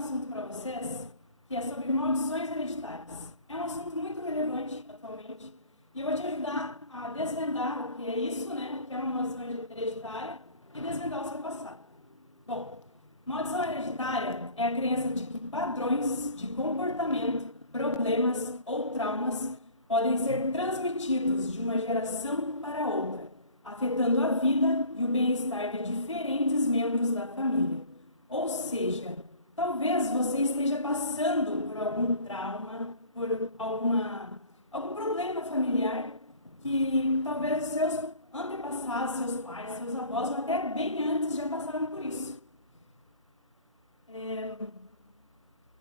assunto para vocês, que é sobre maldições hereditárias. É um assunto muito relevante atualmente, e eu vou te ajudar a desvendar o que é isso, né, o que é uma maldição hereditária, e desvendar o seu passado. Bom, maldição hereditária é a crença de que padrões de comportamento, problemas ou traumas podem ser transmitidos de uma geração para outra, afetando a vida e o bem-estar de diferentes membros da família. Ou seja, talvez você esteja passando por algum trauma, por algum problema familiar, que talvez os seus antepassados, seus pais, seus avós, ou até bem antes já passaram por isso.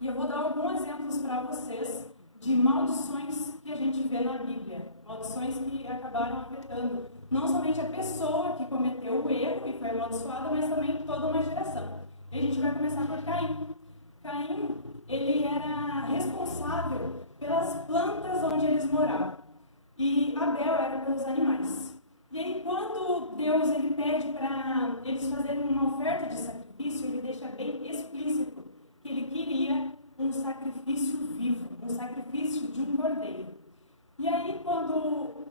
E eu vou dar alguns exemplos para vocês de maldições que a gente vê na Bíblia. Maldições que acabaram afetando não somente a pessoa que cometeu o erro e foi amaldiçoada, mas também toda uma geração. E a gente vai começar por Caim. Caim, ele era responsável pelas plantas onde eles moravam. E Abel era pelos animais. E aí, quando Deus ele pede para eles fazerem uma oferta de sacrifício, ele deixa bem explícito que ele queria um sacrifício vivo, um sacrifício de um cordeiro. E aí, quando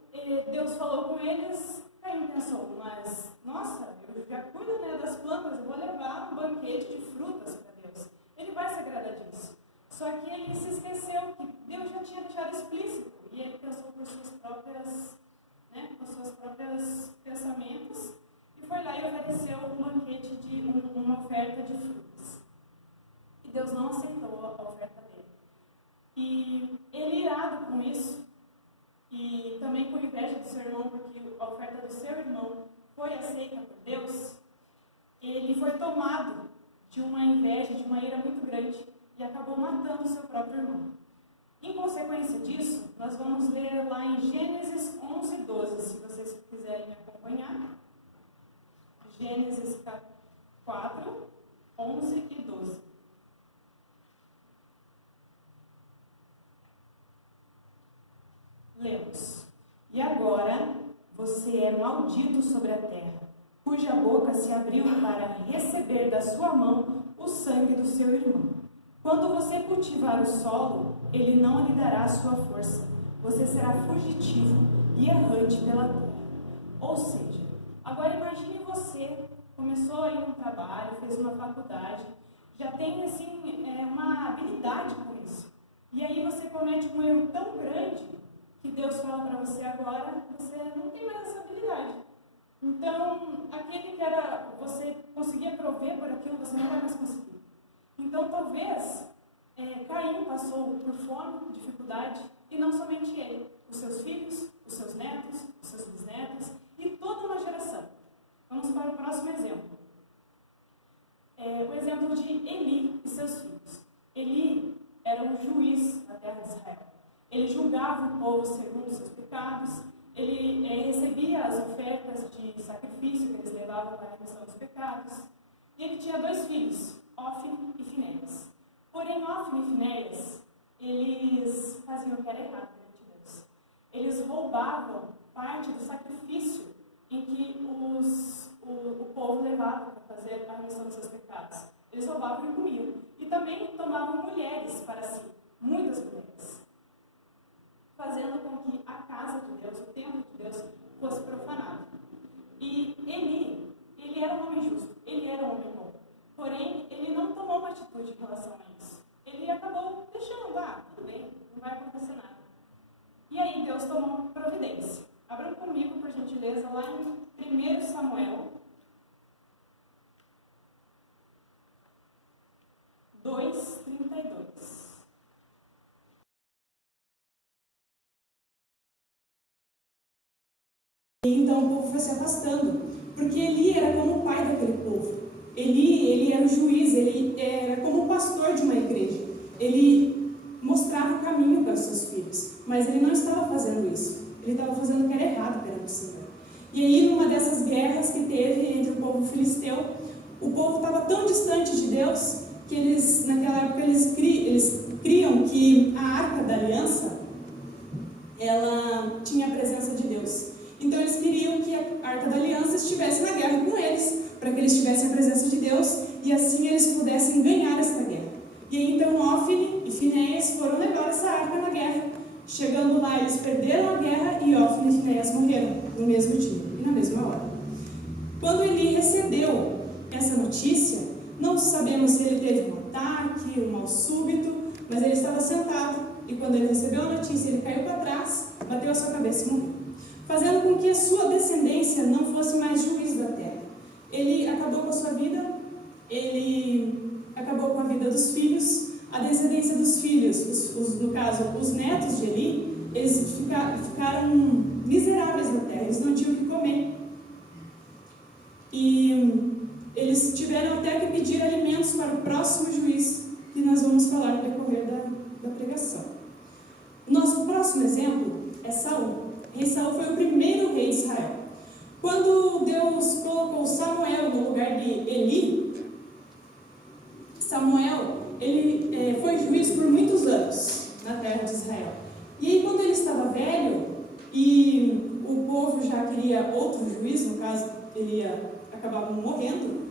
Deus falou com eles, Caim pensou, mas, nossa, eu já cuido, né, das plantas, eu vou levar um banquete de frutas para Deus. Ele vai se agradar disso. Só que ele se esqueceu que Deus já tinha deixado explícito, e ele pensou por seus próprios pensamentos, e foi lá e ofereceu um banquete uma oferta de frutas. E Deus não aceitou a oferta dele. E ele, irado com isso, e também com inveja do seu irmão, porque a oferta do seu irmão foi aceita por Deus, ele foi tomado de uma inveja, de uma ira muito grande, e acabou matando o seu próprio irmão. Em consequência disso, nós vamos ler lá em Gênesis 11, 12, se vocês quiserem me acompanhar. Gênesis 4, 11 e 12. Lemos. E agora você é maldito sobre a terra, cuja boca se abriu para receber da sua mão o sangue do seu irmão. Quando você cultivar o solo, ele não lhe dará a sua força. Você será fugitivo e errante pela terra. Ou seja, agora imagine você, começou aí um trabalho, fez uma faculdade, já tem assim, uma habilidade com isso. E aí você comete um erro tão grande que Deus fala para você agora, você não tem mais essa habilidade. Então, aquele que era, você conseguia prover por aquilo, você não vai mais conseguir. Então, talvez, Caim passou por fome, dificuldade, e não somente ele, os seus filhos, os seus netos, os seus bisnetos, e toda uma geração. Vamos para o próximo exemplo. O exemplo de Eli e seus filhos. Eli era um juiz na terra de Israel. Ele julgava o povo segundo os seus pecados, ele recebia as ofertas de sacrifício que eles levavam para a remissão dos pecados. E ele tinha 2 filhos, Ofni e Finéias. Porém, Ofni e Finéias, eles faziam o que era errado perante Deus. Eles roubavam parte do sacrifício em que o povo levava para fazer a remissão dos seus pecados. Eles roubavam e comiam. E também tomavam mulheres para si, muitas mulheres, fazendo com que a casa de Deus, o templo de Deus, fosse profanado. E Eli, ele era um homem justo, ele era um homem bom. Porém, ele não tomou uma atitude em relação a isso. Ele acabou deixando, tudo bem, não vai acontecer nada. E aí Deus tomou providência. Abram comigo, por gentileza, lá em 1 Samuel 2:32. Então o povo foi se afastando, porque Eli era como o pai daquele povo. Ele era o juiz, ele era como o pastor de uma igreja. Ele mostrava o caminho para os seus filhos, mas ele não estava fazendo isso. Ele estava fazendo o que era errado perante o Senhor. E aí, numa dessas guerras que teve entre o povo filisteu, o povo estava tão distante de Deus que eles, naquela época, eles criam que a Arca da Aliança, ela tinha a presença de Deus. Então eles queriam que a Arca da Aliança estivesse na guerra com eles, para que eles tivessem a presença de Deus e assim eles pudessem ganhar essa guerra. Finéias foram levar essa arca na guerra. Chegando lá, eles perderam a guerra e Hófni e Finéias morreram no mesmo dia e na mesma hora. Quando Eli recebeu essa notícia, não sabemos se ele teve um ataque, um mal súbito, mas ele estava sentado e quando ele recebeu a notícia, ele caiu para trás, bateu a sua cabeça e morreu, fazendo com que a sua descendência não fosse mais juiz da terra. Ele acabou com a sua vida, ele acabou com a vida dos filhos, a descendência dos filhos, no caso, os netos de Eli, eles ficaram miseráveis na terra, eles não tinham o que comer. E eles tiveram até que pedir alimentos para o próximo juiz, que nós vamos falar no decorrer da pregação. O nosso próximo exemplo é Saul. Rei Saul foi o primeiro rei de Israel. Quando Deus colocou Samuel no lugar de Eli, Samuel ele foi juiz por muitos anos na terra de Israel. E aí, quando ele estava velho e o povo já queria outro juiz, no caso, ele acabava morrendo,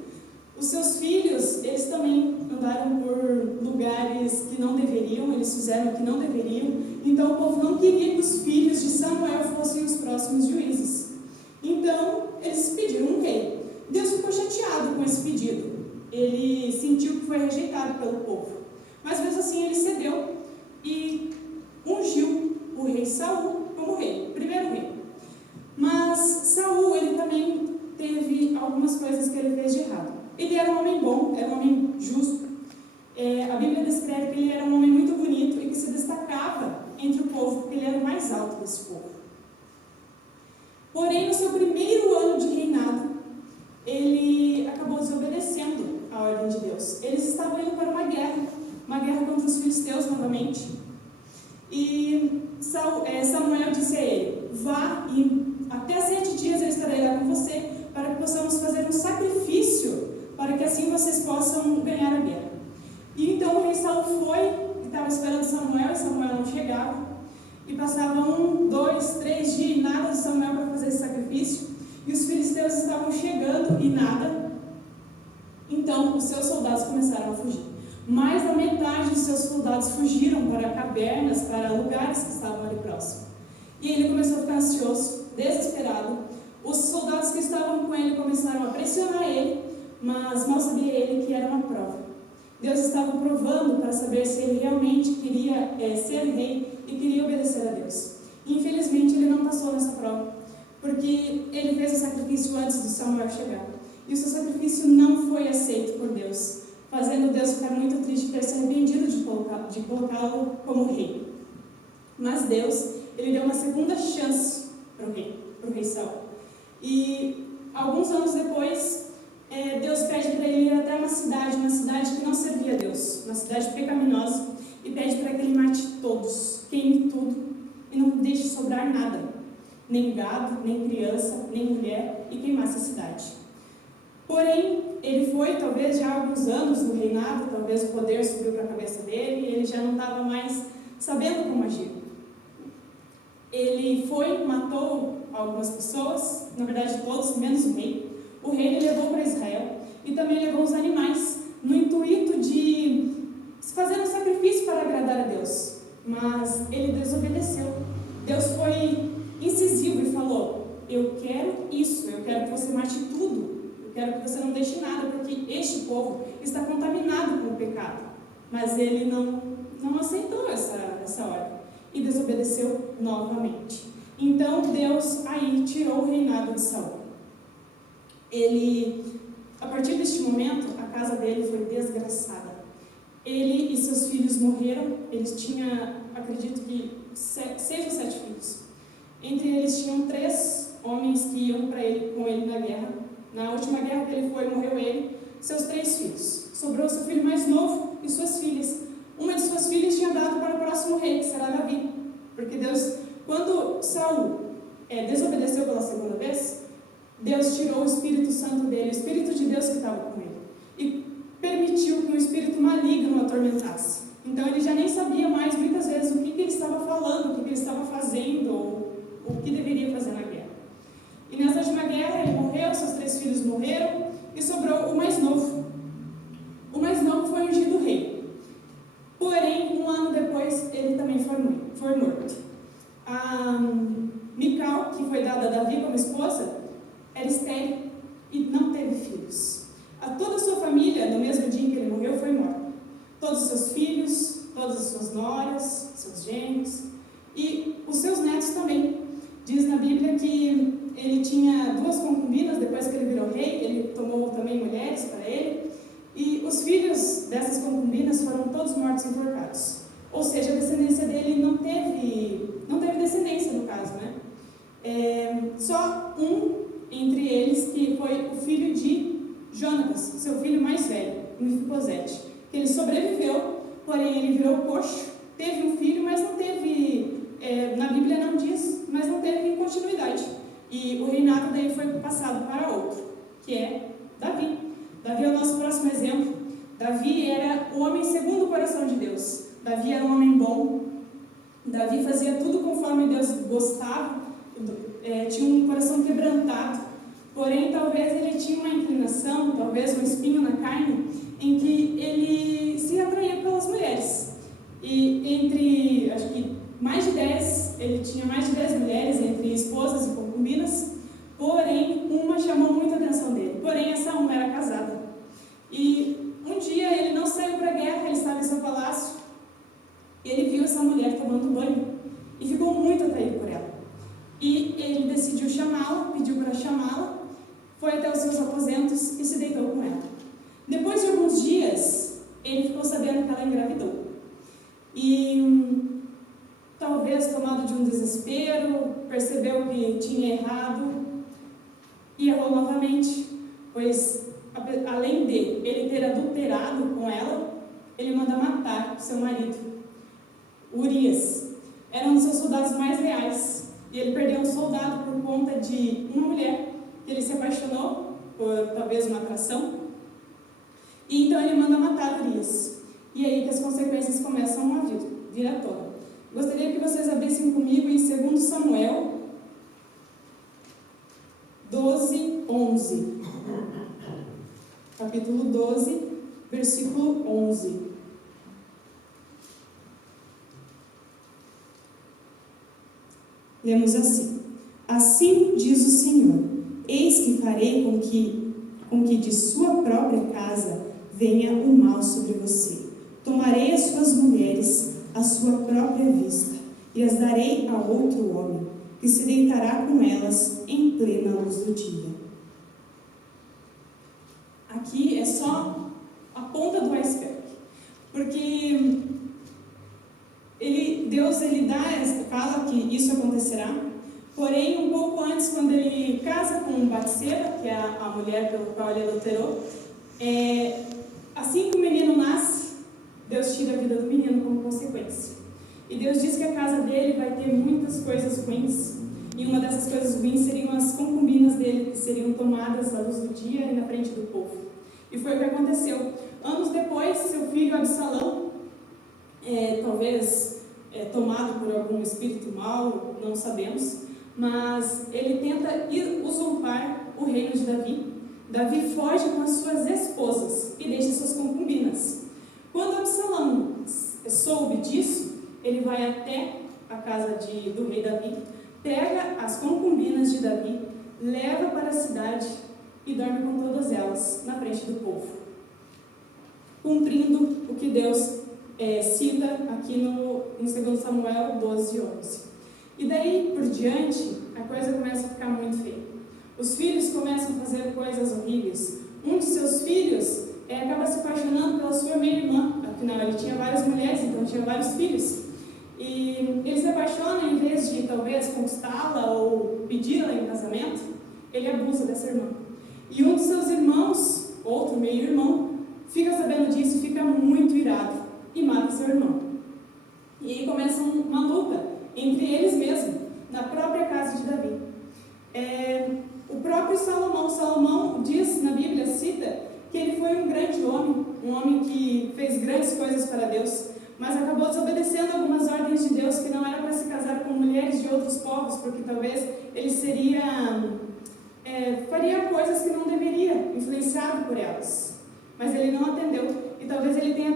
os seus filhos, eles também andaram por lugares que não deveriam, eles fizeram o que não deveriam, então o povo não queria que os filhos de Samuel fossem os próximos juízes. Então, eles pediram um rei. Deus ficou chateado com esse pedido. Ele sentiu que foi rejeitado pelo povo. Mas mesmo assim, ele cedeu e ungiu o rei Saul como rei, primeiro rei. Mas Saul, ele também teve algumas coisas que ele fez de errado. Ele era um homem bom, era um homem justo. A Bíblia descreve que ele era um homem muito bonito e que se destacava entre o povo, porque ele era o mais alto desse povo. Porém, no seu primeiro ano de reinado, ele acabou desobedecendo a ordem de Deus. Eles estavam indo para uma guerra contra os filisteus novamente. E Samuel disse a ele: vá e até 7 dias eu estarei lá com você, para que possamos fazer um sacrifício, para que assim vocês possam ganhar a guerra. E então o rei Saul foi, e estava esperando Samuel, e Samuel não chegava. E passavam 1, 2, 3 dias e nada de Samuel para fazer esse sacrifício. E os filisteus estavam chegando e nada. Então os seus soldados começaram a fugir. Mais da metade dos seus soldados fugiram para cavernas, para lugares que estavam ali próximo. E ele começou a ficar ansioso, desesperado. Os soldados que estavam com ele começaram a pressionar ele, mas mal sabia ele que era uma prova. Deus estava provando para saber se ele realmente queria ser rei e queria obedecer a Deus. E, infelizmente, ele não passou nessa prova, porque ele fez o sacrifício antes do Samuel chegar. E o seu sacrifício não foi aceito por Deus, fazendo Deus ficar muito triste ter se arrependido de colocá-lo como rei. Mas Deus, ele deu uma segunda chance para o rei Saul. E alguns anos depois, Deus pede para ele ir até uma cidade que não servia a Deus, uma cidade pecaminosa, e pede para que ele mate todos, queime tudo e não deixe sobrar nada, nem gado, nem criança, nem mulher, e queimasse a cidade. Porém, ele foi, talvez já há alguns anos no reinado, talvez o poder subiu para a cabeça dele e ele já não estava mais sabendo como agir. Ele foi, matou algumas pessoas, na verdade todos, menos o rei. O rei ele levou para Israel e também levou os animais, no intuito de fazer um sacrifício para agradar a Deus. Mas ele desobedeceu. Deus foi incisivo e falou: eu quero isso, eu quero que você mate tudo, eu quero que você não deixe nada, porque este povo está contaminado com o pecado. Mas ele não aceitou essa ordem e desobedeceu novamente. Então Deus aí tirou o reinado de Saul. A partir deste momento, a casa dele foi desgraçada. Ele e seus filhos morreram. Eles tinham, acredito que 6 ou 7 filhos. Entre eles tinham 3 homens que iam com ele na guerra. Na última guerra que ele foi, morreu ele, seus 3 filhos. Sobrou seu filho mais novo e suas filhas. Uma de suas filhas tinha dado para o próximo rei, que será Davi. Porque Deus, quando Saul desobedeceu pela segunda vez, Deus tirou o Espírito Santo dele, o Espírito de Deus que estava com ele, e permitiu que um espírito maligno o atormentasse. Então ele já nem sabia mais, muitas vezes, o que ele estava falando, o que ele estava fazendo, ou o que deveria fazer na guerra. E nessa última guerra ele morreu, seus 3 filhos morreram, e sobrou o mais novo. O mais novo foi ungido rei. Porém, um ano também foi morto. A Mical, que foi dada a Davi como esposa, era estéril e não teve filhos. Toda a sua família, no mesmo dia em que ele morreu, foi morta. Todos os seus filhos, todas as suas noras, seus genros e os seus netos também. Diz na Bíblia que ele tinha 2 concubinas, depois que ele virou rei, ele tomou também mulheres para ele, e os filhos dessas concubinas foram todos mortos enforcados. Ou seja, a descendência dele não teve descendência, no caso, né? Só um entre eles, que foi o filho de Jonatas, seu filho mais velho, Mefibosete, que ele sobreviveu, porém ele virou coxo, teve um filho, mas não teve, na Bíblia não diz, mas não teve continuidade. E o reinado daí foi passado para outro, que é Davi. Davi é o nosso próximo exemplo. Davi era o homem segundo o coração de Deus. Davi era um homem bom. Davi fazia tudo conforme Deus gostava. Tinha um coração quebrantado. Porém, talvez ele tinha uma inclinação, talvez um espinho na carne, em que ele se atraía pelas mulheres. E acho que ele tinha mais de 10 mulheres, entre esposas e concubinas, porém, uma chamou muita atenção dele. Porém, essa uma era casada. E um dia ele não saiu para a guerra, ele estava em seu palácio, e ele viu essa mulher tomando banho, e ficou muito atraído por ela. E ele decidiu chamá-la, pediu para chamá-la, foi até os seus aposentos e se deitou com ela. Depois de alguns dias, ele ficou sabendo que ela engravidou. E talvez tomado de um desespero, percebeu que tinha errado e errou novamente, pois além de ele ter adulterado com ela, ele manda matar seu marido, Urias. Era um dos seus soldados mais leais, e ele perdeu um soldado por conta de uma mulher que ele se apaixonou por talvez uma atração, e então ele manda matar Urias. E aí que as consequências começam a vir à tona. Gostaria que vocês abrissem comigo em 2 Samuel 12, 11. Capítulo 12, versículo 11. Lemos assim: Assim diz o Senhor, eis que farei com que de sua própria casa venha o mal sobre você. Tomarei as suas mulheres à sua própria vista, e as darei a outro homem, que se deitará com elas em plena luz do dia. Aqui é só a ponta do iceberg, porque Deus fala que isso acontecerá, porém um pouco antes, quando ele casa com Batseba, que é a mulher pelo qual ele adulterou, assim que o menino nasce, Deus tira a vida do menino como consequência. E Deus diz que a casa dele vai ter muitas coisas ruins, e uma dessas coisas ruins seriam as concubinas dele, que seriam tomadas à luz do dia e na frente do povo. E foi o que aconteceu. Anos depois, seu filho Absalão, talvez tomado por algum espírito mau, não sabemos, mas ele tenta usurpar o reino de Davi. Davi foge com as suas esposas e deixa suas concubinas. Quando Absalão soube disso, ele vai até a casa do rei Davi, pega as concubinas de Davi, leva para a cidade e dorme com todas elas na frente do povo, cumprindo o que Deus cita aqui em 2 Samuel 12, 11. E daí por diante, a coisa começa a ficar muito feia. Os filhos começam a fazer coisas horríveis. Um de seus filhos acaba se apaixonando pela sua meia-irmã, afinal ele tinha várias mulheres, então tinha vários filhos. E ele se apaixona, em vez de talvez conquistá-la ou pedi-la em casamento, ele abusa dessa irmã. E um dos seus irmãos, outro meio-irmão, fica sabendo disso e fica muito irado e mata seu irmão. E aí começa uma luta entre eles mesmos, na própria casa de Davi. O próprio Salomão diz na Bíblia, cita, que ele foi um grande homem, um homem que fez grandes coisas para Deus, mas acabou desobedecendo algumas ordens de Deus, que não era para se casar com mulheres de outros povos, porque talvez ele faria coisas que não deveria, influenciado por elas. Mas ele não atendeu, e talvez ele tenha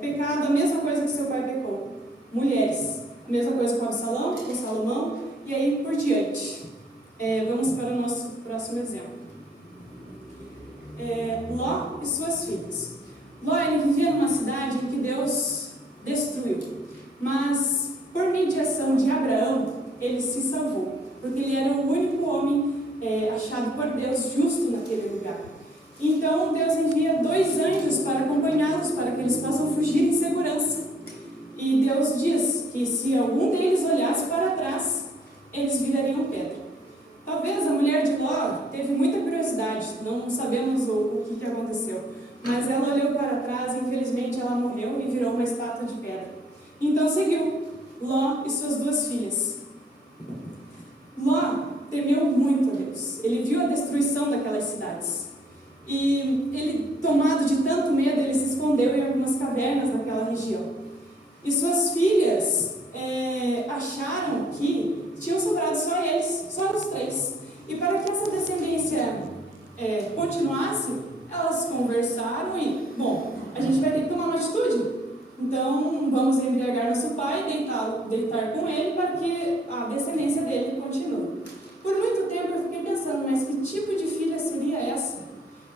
pecado a mesma coisa que seu pai pecou. mulheres. A mesma coisa com Absalão, com Salomão, e aí por diante. Vamos para o nosso próximo exemplo. Ló e suas filhas. Ló, ele vivia numa cidade que Deus destruiu, mas por mediação de Abraão, ele se salvou, porque ele era o único homem achado por Deus justo naquele lugar. Então Deus envia 2 anjos para acompanhá-los, para que eles possam fugir em segurança. E Deus diz que se algum deles olhasse para trás, eles virariam pedra. Talvez a mulher de Ló teve muita curiosidade, não sabemos o que aconteceu, mas ela olhou para trás e infelizmente ela morreu e virou uma estátua de pedra. Então seguiu Ló e suas 2 filhas. Ló temeu muito a Deus, ele viu a destruição daquelas cidades. E ele, tomado de tanto medo, ele se escondeu em algumas cavernas daquela região. E suas filhas acharam que tinham sobrado só eles, só os 3. E para que essa descendência continuasse, elas conversaram e, bom, a gente vai ter que tomar uma atitude. Então, vamos embriagar nosso pai e deitar com ele para que a descendência dele continue. Por muito tempo eu fiquei pensando, mas que tipo de filha seria essa?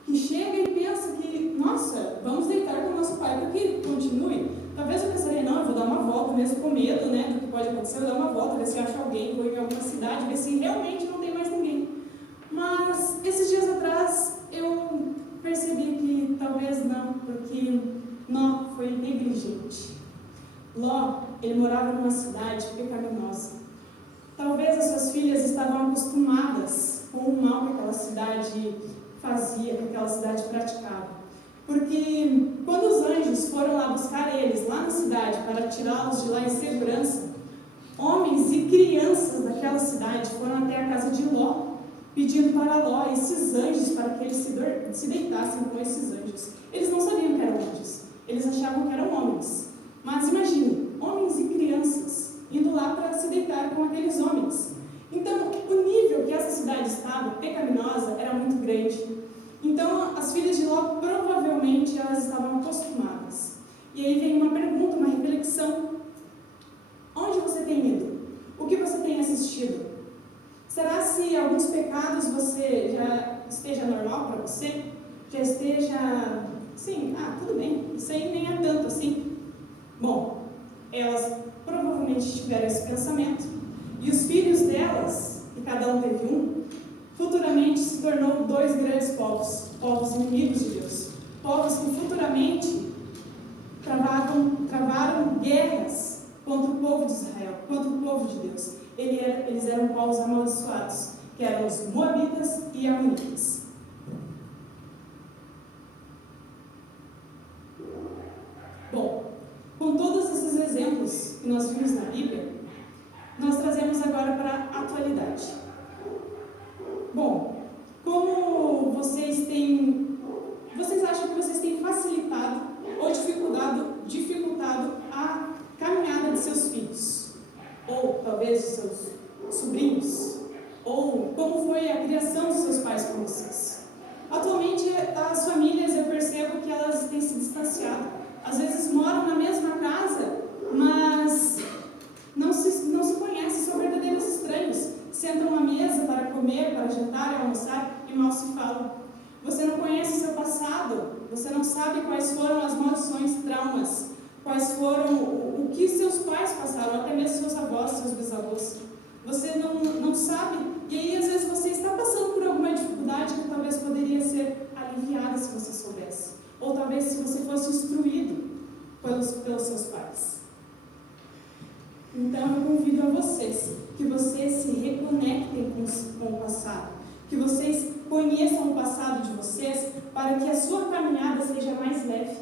Que chega e pensa que, nossa, vamos deitar com o nosso pai para que continue. Talvez eu pensaria, não, eu vou dar uma volta, mesmo com medo, né, do que pode acontecer, eu vou dar uma volta, ver se eu acho alguém, vou ir em alguma cidade, ver se realmente não tem mais ninguém. Mas, esses dias atrás, eu percebi que talvez não, porque Ló foi negligente. Ló, ele morava numa cidade pecaminosa. Talvez as suas filhas estavam acostumadas com o mal que aquela cidade fazia, que aquela cidade praticava. Porque quando os anjos foram lá buscar eles, lá na cidade, para tirá-los de lá em segurança, homens e crianças daquela cidade foram até a casa de Ló, pedindo para Ló esses anjos, para que eles se deitassem com esses anjos. Eles não sabiam que eram anjos, eles achavam que eram homens. Mas imagine, homens e crianças indo lá para se deitar com aqueles homens. Então, o nível que essa cidade estava, pecaminosa, era muito grande. Então, as filhas de Ló, provavelmente, elas estavam acostumadas. E aí vem uma pergunta, uma reflexão. Onde você tem ido? O que você tem assistido? Será se alguns pecados você já esteja normal para você? Já esteja, sim, tudo bem, isso aí nem é tanto assim. Bom, elas provavelmente tiveram esse pensamento. E os filhos delas, que cada um teve um, futuramente se tornou 2 grandes povos, povos inimigos de Deus, povos que futuramente travaram guerras contra o povo de Israel, contra o povo de Deus. Eles eram povos amaldiçoados, que eram os Moabitas e Amonitas. Bom, com todos esses exemplos que nós vimos na Bíblia, nós trazemos agora para a atualidade. Bom, como vocês acham que vocês têm facilitado ou dificultado a caminhada de seus filhos? Ou talvez de seus sobrinhos? Ou como foi a criação dos seus pais com vocês? Atualmente, as famílias, eu percebo que elas têm se distanciado. Às vezes moram na mesma casa, mas não se conhecem, são verdadeiros estranhos. Sentam à mesa para comer, para jantar e almoçar e mal se falam. Você não conhece o seu passado, você não sabe quais foram as maldições, traumas, quais foram o que seus pais passaram, até mesmo seus avós, seus bisavós. Você não sabe, e aí às vezes você está passando por alguma dificuldade que talvez poderia ser aliviada se você soubesse, ou talvez se você fosse instruído pelos seus pais. Então eu convido a vocês, que vocês se reconectem com o passado, que vocês conheçam o passado de vocês, para que a sua caminhada seja mais leve,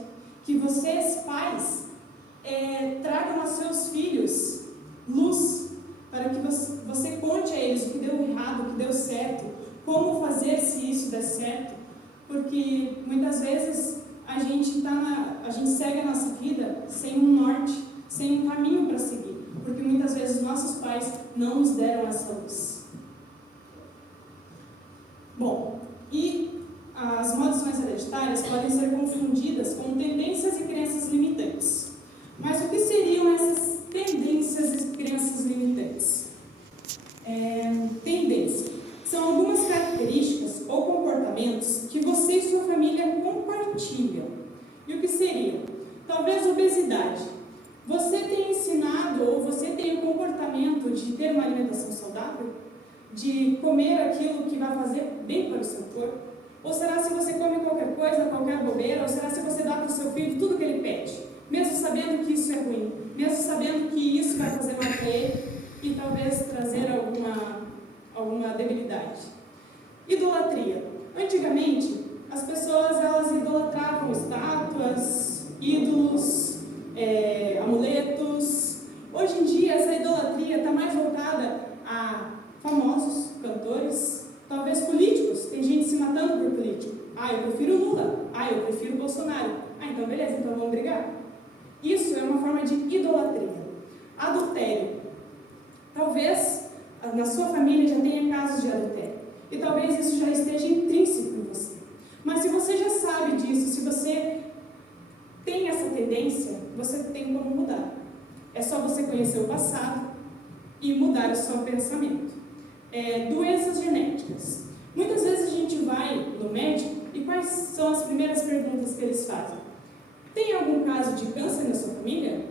que vocês, pais, tragam aos seus filhos luz, para que você conte a eles o que deu errado, o que deu certo, como fazer se isso der certo, porque muitas vezes a gente segue a nossa vida sem um norte, sem um caminho para seguir, porque muitas vezes nossos pais não nos deram essa luz. Bom, e as maldições hereditárias podem ser confundidas com tendências e crenças limitantes. Mas o que seriam essas tendências Talvez obesidade. Você tem ensinado ou você tem o comportamento de ter uma alimentação saudável? De comer aquilo que vai fazer bem para o seu corpo? Ou será se você come qualquer coisa, qualquer bobeira? Ou será se você dá para o seu filho tudo que ele pede? Mesmo sabendo que isso é ruim, mesmo sabendo que isso vai fazer mal para ele e talvez trazer alguma debilidade. Idolatria. Antigamente, as pessoas elas idolatravam estátuas, ídolos, amuletos. Hoje em dia, essa idolatria está mais voltada a famosos, cantores, talvez políticos. Tem gente se matando por político. Eu prefiro Lula. Eu prefiro Bolsonaro. Então beleza, então vamos brigar. Isso é uma forma de idolatria. Adultério. Talvez na sua família já tenha casos de adultério. E talvez isso já esteja intrínseco em você. Mas se você já sabe disso, se você tem essa tendência, você tem como mudar. É só você conhecer o passado e mudar o seu pensamento. Doenças genéticas. Muitas vezes a gente vai no médico e quais são as primeiras perguntas que eles fazem? Tem algum caso de câncer na sua família?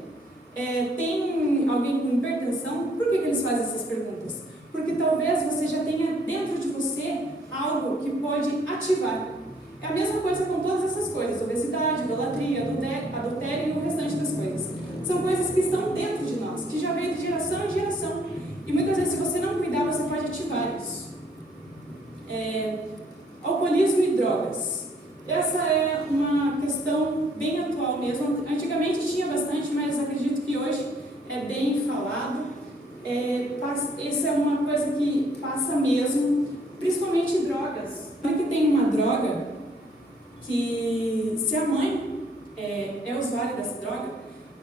Tem alguém com hipertensão? Por que eles fazem essas perguntas? Porque talvez você já tenha dentro de você algo que pode ativar. É a mesma coisa com todas essas coisas, obesidade, idolatria, adultério e o restante das coisas. São coisas que estão dentro de nós, que já veio de geração em geração. E muitas vezes, se você não cuidar, você pode ativar isso. Alcoolismo e drogas. Essa é uma questão bem atual mesmo. Antigamente tinha bastante, mas acredito que hoje é bem falado. Essa é uma coisa que passa mesmo, principalmente drogas. Sabe que tem uma droga que, se a mãe é usuária dessa droga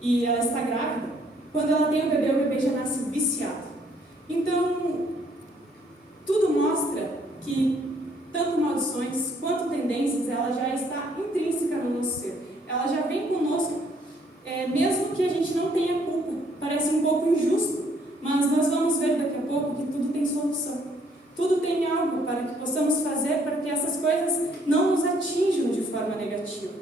e ela está grávida, quando ela tem o bebê já nasce viciado. Então, tudo mostra que tanto maldições quanto tendências, ela já está intrínseca no nosso ser. Ela já vem conosco, mesmo que a gente não tenha culpa. Parece um pouco injusto, mas nós vamos ver daqui a pouco que tudo tem solução. Tudo tem algo para que possamos fazer para que essas coisas não nos atinjam de forma negativa.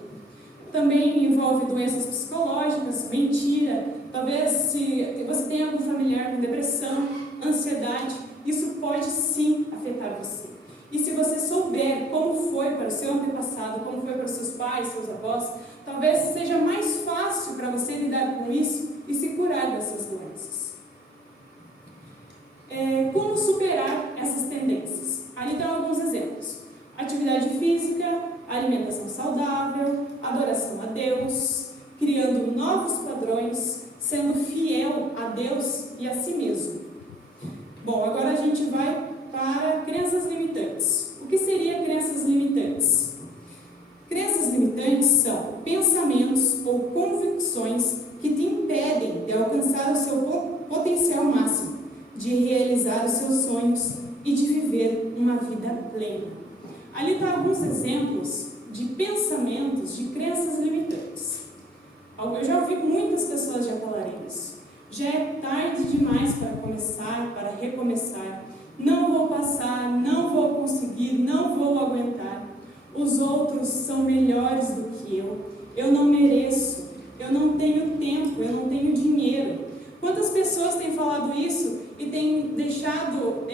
Também envolve doenças psicológicas, mentira. Talvez se você tenha algum familiar com depressão, ansiedade, isso pode sim afetar você. E se você souber como foi para o seu antepassado, como foi para os seus pais, seus avós, talvez seja mais fácil para você lidar com isso e se curar dessas doenças. Como superar essas tendências? Ali estão alguns exemplos. Atividade física, alimentação saudável, adoração a Deus, criando novos padrões, sendo fiel a Deus e a si mesmo. Bom, agora a gente vai para crenças limitantes. O que seria crenças limitantes? Crenças limitantes são pensamentos ou convicções que te impedem de alcançar o seu potencial máximo, de realizar os seus sonhos e de viver uma vida plena. Ali estão alguns exemplos de pensamentos, de crenças limitantes. Eu já ouvi muitas pessoas já falarem isso. Já é tarde demais para começar, para recomeçar. Não vou passar, não vou conseguir, não vou aguentar. Os outros são melhores do que eu não mereço, eu não tenho tempo, eu não tenho dinheiro. Quantas pessoas têm falado isso e têm deixado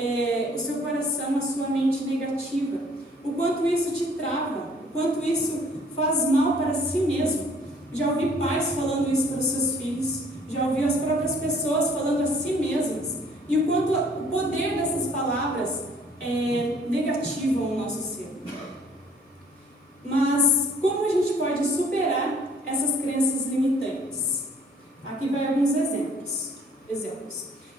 o seu coração, a sua mente negativa? O quanto isso te trava, o quanto isso faz mal para si mesmo. Já ouvi pais falando isso para os seus filhos, já ouvi as próprias pessoas falando a si mesmas. E o quanto o poder dessas palavras negativam o nosso ser. Mas como a gente pode superar essas crenças limitantes? Aqui vai alguns exemplos.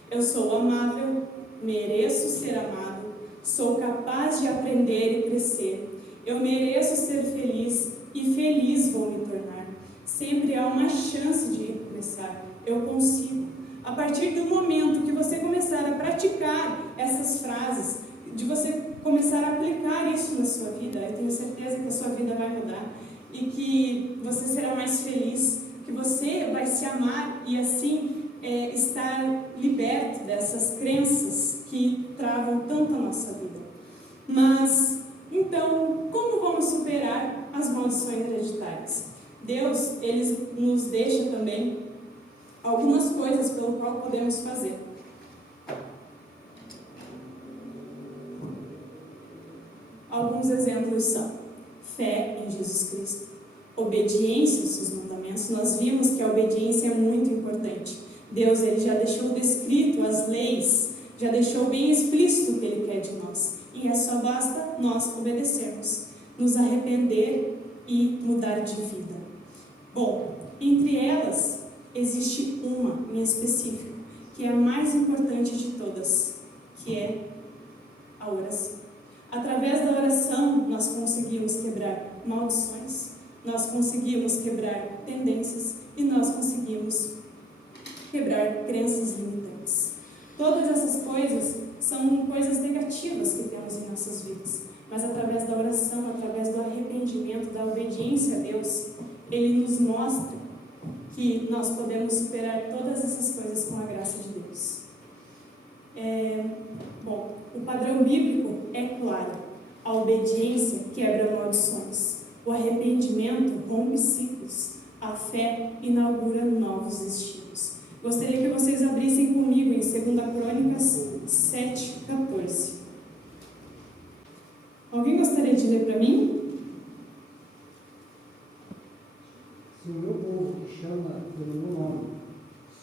Eu sou amável, mereço ser amado, sou capaz de aprender e crescer. Eu mereço ser feliz e feliz vou me tornar. Sempre há uma chance de recomeçar. Eu consigo. A partir do momento que você começar a praticar essas frases, de você começar a aplicar isso na sua vida, eu tenho certeza que a sua vida vai mudar e que você será mais feliz, que você vai se amar e assim estar liberto dessas crenças que travam tanto a nossa vida. Mas, então, como vamos superar as maldições hereditárias? Deus, Ele nos deixa também algumas coisas pelo qual podemos fazer. Alguns exemplos são fé em Jesus Cristo, obediência aos seus mandamentos. Nós vimos que a obediência é muito importante. Deus, Ele já deixou descrito as leis, já deixou bem explícito o que Ele quer de nós. E só basta nós obedecermos, nos arrepender e mudar de vida. Bom, entre elas, existe uma em específico, que é a mais importante de todas, que é a oração. Através da oração, nós conseguimos quebrar maldições, nós conseguimos quebrar tendências e nós conseguimos quebrar crenças limitantes. Todas essas coisas são coisas negativas que temos em nossas vidas, mas através da oração, através do arrependimento, da obediência a Deus, Ele nos mostra que nós podemos superar todas essas coisas com a graça de Deus. Bom, o padrão bíblico é claro. A obediência quebra maldições. O arrependimento rompe ciclos. A fé inaugura novos destinos. Gostaria que vocês abrissem comigo em 2 Crônicas 7:14. Alguém gostaria de ler para mim? Se o meu povo que chama pelo meu nome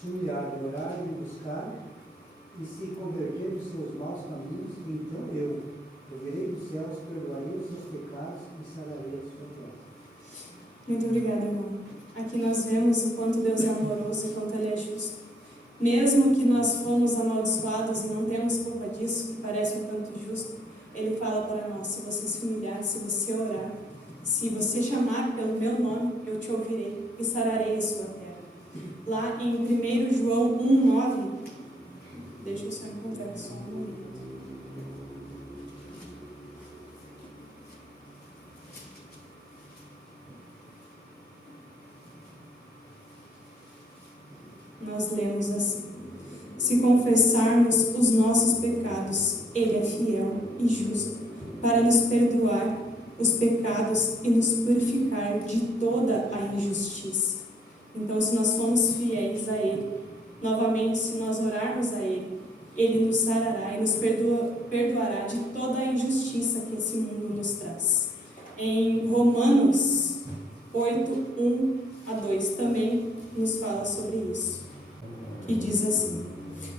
se humilhar, orar e me buscar, e se converter dos seus maus caminhos, então eu virei dos céus, perdoarei os seus pecados e sararei a sua terra. Muito obrigada, irmão. Aqui nós vemos o quanto Deus é amoroso e o quanto Ele é justo. Mesmo que nós fomos amaldiçoados e não temos culpa disso, que parece um tanto justo, Ele fala para nós: se você se humilhar, se você orar, se você chamar pelo meu nome, eu te ouvirei e sararei a sua terra. Lá em 1 João 1:9, deixa eu só encontrar só um momento. Nós lemos assim: se confessarmos os nossos pecados, Ele é fiel e justo para nos perdoar os pecados e nos purificar de toda a injustiça. Então, se nós formos fiéis a Ele, novamente, se nós orarmos a Ele, Ele nos sarará e nos perdoará de toda a injustiça que esse mundo nos traz. Em Romanos 8:1-2 também nos fala sobre isso, e diz assim: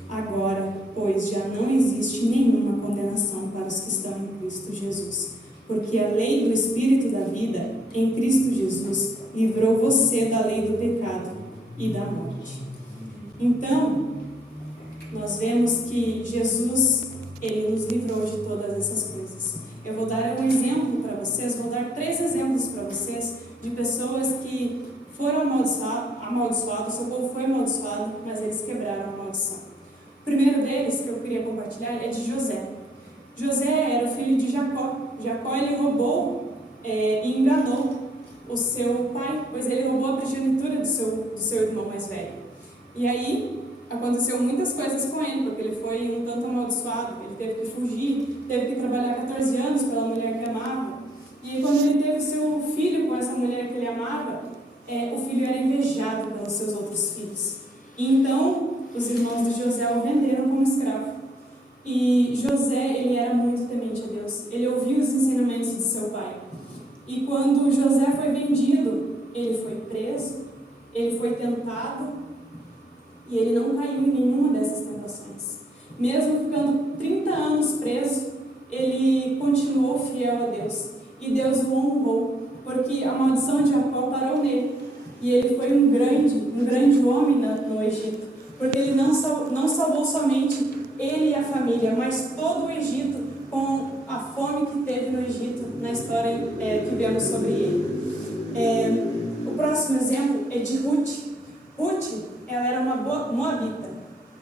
agora, pois, já não existe nenhuma condenação para os que estão em Cristo Jesus, porque a lei do Espírito da vida em Cristo Jesus livrou você da lei do pecado e da morte. Então, nós vemos que Jesus, Ele nos livrou de todas essas coisas. Eu vou dar um exemplo para vocês, vou dar 3 exemplos para vocês de pessoas que foram amaldiçoados, seu povo foi amaldiçoado, mas eles quebraram a maldição. O primeiro deles que eu queria compartilhar é de José. José era o filho de Jacó. Jacó, ele roubou e enganou o seu pai, pois ele roubou a primogenitura do seu irmão mais velho. E aí aconteceu muitas coisas com ele, porque ele foi um tanto amaldiçoado, ele teve que fugir, teve que trabalhar 14 anos pela mulher que amava. E quando ele teve seu filho com essa mulher que ele amava, o filho era invejado pelos seus outros filhos. E então os irmãos de José o venderam como escravo. E José, ele era muito temente a Deus. Ele ouviu os ensinamentos de seu pai. E quando José foi vendido, ele foi preso, ele foi tentado, e ele não caiu em nenhuma dessas tentações. Mesmo ficando 30 anos preso, ele continuou fiel a Deus. E Deus o honrou, porque a maldição de Jacó parou nele. E ele foi um grande homem no Egito, porque ele não salvou somente ele e a família, mas todo o Egito, com a fome que teve no Egito, na história que vemos sobre ele. O próximo exemplo é de Ruth. Ruth, ela era uma moabita,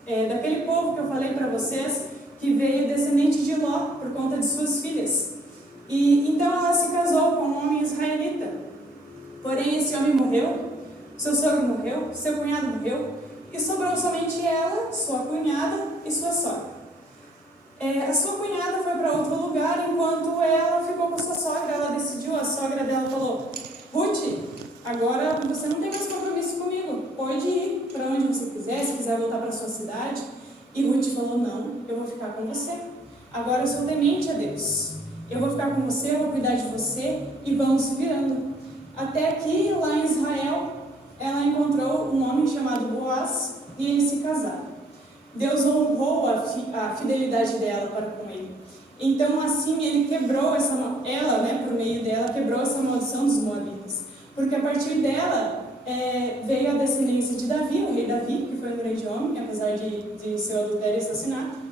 daquele povo que eu falei para vocês, que veio descendente de Ló por conta de suas filhas. E então ela se casou com um homem israelita. Porém, esse homem morreu, seu sogro morreu, seu cunhado morreu, e sobrou somente ela, sua cunhada e sua sogra. A sua cunhada foi para outro lugar, enquanto ela ficou com sua sogra. Ela decidiu, a sogra dela falou: Ruth, agora você não tem mais compromisso comigo, pode ir para onde você quiser, se quiser voltar para sua cidade. E Ruth falou, não, eu vou ficar com você. Agora eu sou temente a Deus. Eu vou ficar com você, eu vou cuidar de você e vamos se virando. Até que lá em Israel, ela encontrou um homem chamado Boaz e eles se casaram. Deus honrou a fidelidade dela para com ele. Então assim ele quebrou por meio dela, quebrou essa maldição dos moabitas. Porque a partir dela veio a descendência de Davi, o rei Davi, que foi um grande homem, apesar de seu adultério e assassinato.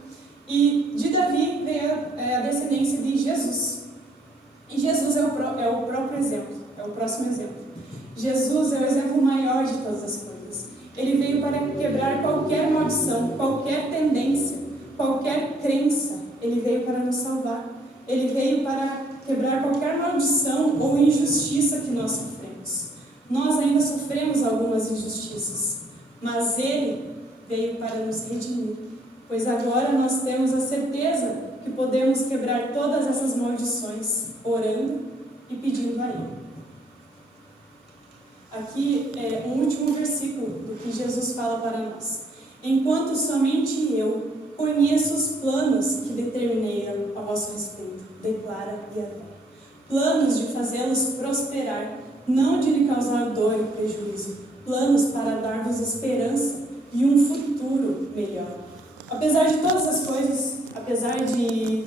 E de Davi veio a descendência de Jesus. E Jesus é o próprio exemplo, é o próximo exemplo. Jesus é o exemplo maior de todas as coisas. Ele veio para quebrar qualquer maldição, qualquer tendência, qualquer crença. Ele veio para nos salvar. Ele veio para quebrar qualquer maldição ou injustiça que nós sofremos. Nós ainda sofremos algumas injustiças, mas Ele veio para nos redimir. Pois agora nós temos a certeza que podemos quebrar todas essas maldições, orando e pedindo a Ele. Aqui é o último versículo do que Jesus fala para nós. Enquanto somente eu conheço os planos que determinei a vosso respeito, declara Yahvé. Planos de fazê-los prosperar, não de lhe causar dor e prejuízo. Planos para dar-vos esperança e um futuro melhor. Apesar de todas as coisas, apesar de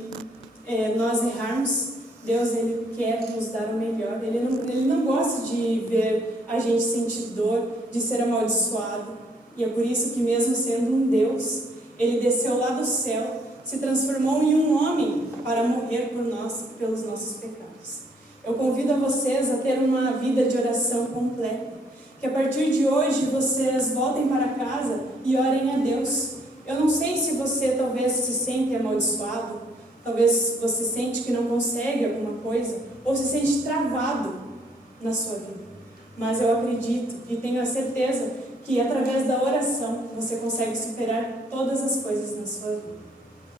nós errarmos, Deus ele quer nos dar o melhor. Ele não gosta de ver a gente sentir dor, de ser amaldiçoado. E é por isso que mesmo sendo um Deus, Ele desceu lá do céu, se transformou em um homem para morrer por nós, pelos nossos pecados. Eu convido a vocês a ter uma vida de oração completa. Que a partir de hoje vocês voltem para casa e orem a Deus. Eu não sei se você talvez se sente amaldiçoado, talvez você sente que não consegue alguma coisa, ou se sente travado na sua vida. Mas eu acredito e tenho a certeza que através da oração você consegue superar todas as coisas na sua vida.